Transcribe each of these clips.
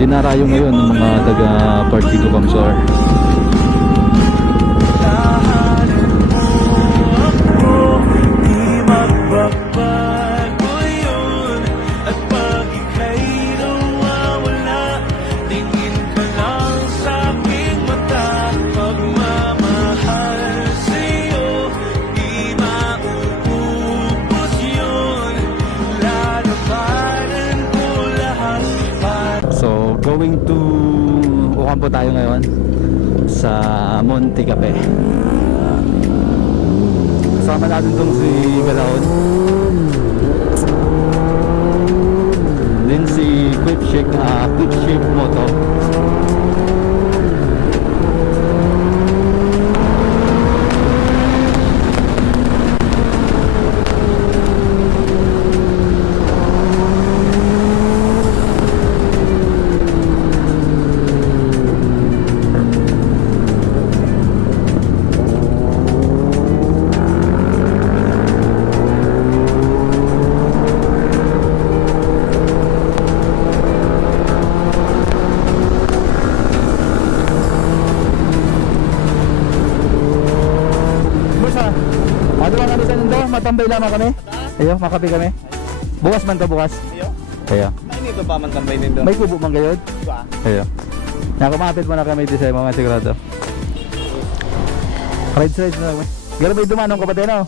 dinarayo ngayon ng mga taga Partido Kamsar. So going to Ocampo tayo ngayon sa Monte Cafe. Kasama natin tong si Galaon, din si Quick Shake Moto. Ano lang kami sa nindo? Matambay lamang kami? Ayo, makapi kami. Bukas man to, bukas. Ayo. May nito pa man tambay nindo. May kubo man gayod? Ba? Ayo. Nakumapit mo na kami di sa mga sigurado. Rides na kami. Gara may dumanong kapatid no?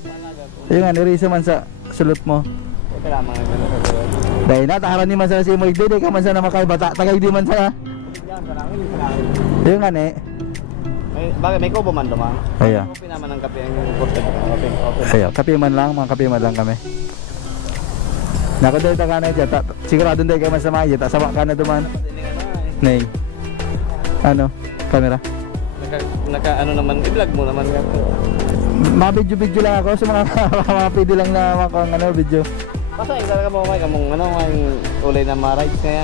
Ayo nga, nirisa man sa sulot mo. Ito lamang ang gano'n. Dahil nataharan ni man sa si Moig Dede, ka man sa na makabata, tagay di man sa. Yan, sarangin. Ayo nga ne. Bagay, may kubo man dumaan. Ayo. Open naman ang kape ang portag. Open. Ayo, kape man lang, mga kape man lang kami. Nakadoy ta kana dyan, sigurado hindi kayo masama dyan, sama ka na duman. Nay. Ano? Camera? Ano naman, i-vlog mo naman nga. Mga video lang ako sa mga pwede lang na ano video. Basta yung talaga mo kamong ano yung ulay na ma-rides kaya.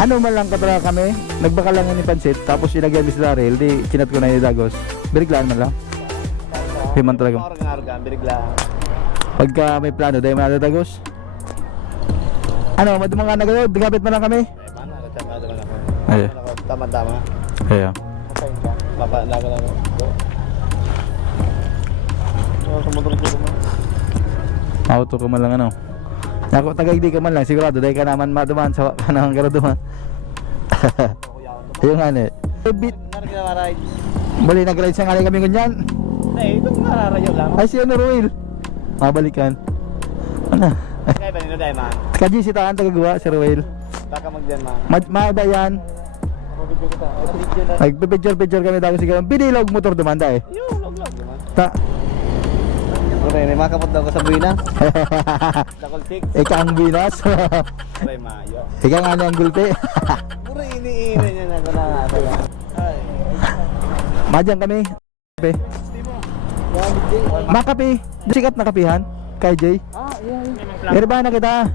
Ano man lang katara kami, nagbaka lang ni Pansit, tapos ilagay mi sa rail, di kinat ko na ni Dagos. Biriglaan man lang. Himan talaga. Organ, biriglaan. Pagka may plano, dahil man na Dagos. Ano, madumang na kayo, digapit man lang kami. Paano? Nagtsakado man ako. Ay. Tama-tama. Ayo. Papalaga lang ako. Sa motor ko mo. Auto ko man lang ano. Ako tagay di ka man lang, sigurado dahil ka naman maduman sa kanang garo duman. Yung ano. Bit. Naragin na ma-rides. Bali nag-ride sa kami ngunyan. Ay, ito nararayo lang. Ay siya na Roel. Mabalikan. Ano? Kaya ba nino dahil man? Kaji si Taan tagagawa si Roel. Baka magdiyan man. Maada yan. Video kita. Ito video na. Nagpipicture kami daw siguro. Binilog motor dumanda eh. Yung log naman. Ta. Okay, may makapot daw ko sa buwina. Dakol chicks. Ika ang binas. Aray mayo. Ika nga ang gulpi. Puro ini-ini niya na wala nga. Ay. Madyan kami. Kape. Makape. Sikat na kapihan. Kay Jay. Ah, iya. Pero ba na kita?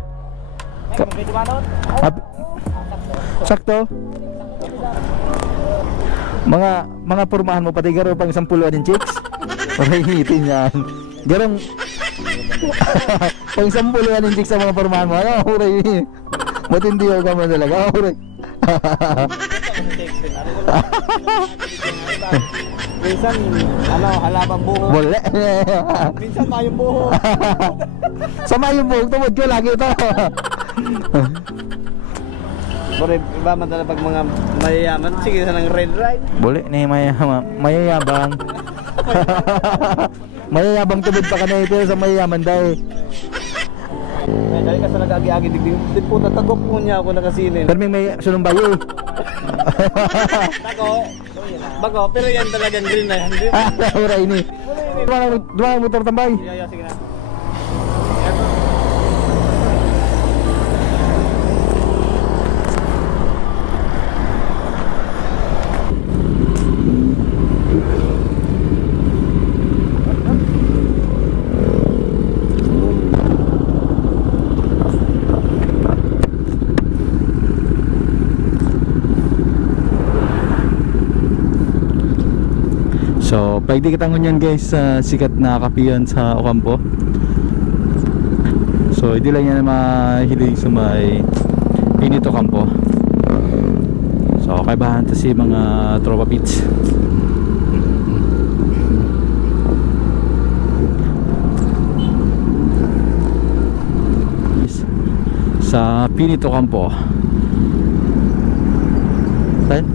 Sakto. Mga pormahan mo pati garo pang 10 din chicks. Oray ngitin yan. Garong pang 10 din chicks sa mga pormahan mo. Ano, oray. Matindi ako ka man talaga. Oray. Minsan, ano, halabang buho. Wala. Minsan, mayong buho. Sama yung buhok, tumod ko lagi ito. Pero iba man talaga pag mga mayayaman, sige sa ng red ride. Boleh ni mayayabang. Mayayabang tubod pa ka na ito sa mayayaman dahil. Ay, dahil ka sa nag-agi-agi, di po natagop po niya ako nakasinin. Pero may sunong bayo. Bago, pero yan talagang green na yan. Ura ini. Dua motor tambay. Yeah, sige na. So, pwede kita ngunyan guys sa sikat na kapihan sa Ocampo. So, hindi lang yan mahilig sa may Init Ocampo. Kaibahan to si mga tropa pits. Sa Pinito Campo. Saan?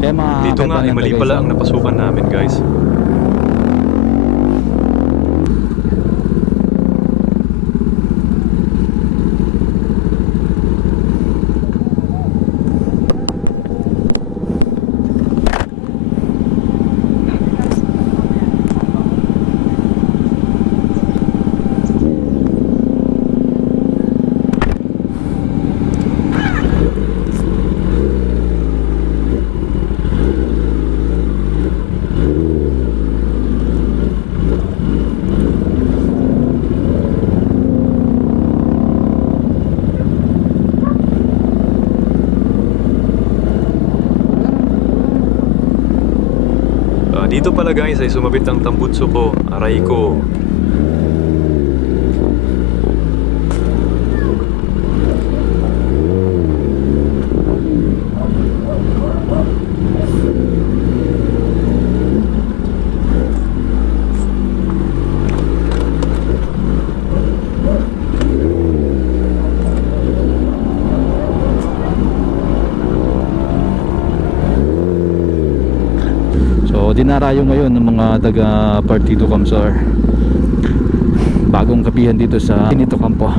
Kaya mga Dito nga ay kaibahan mali to, pala guys, ang napasukan namin, guys. Dito pala guys ay sumabit ang tambutso ko, aray ko. So dinarayo ngayon ng mga taga Partido Kamsar. Bagong kapihan dito sa Pinito Campo.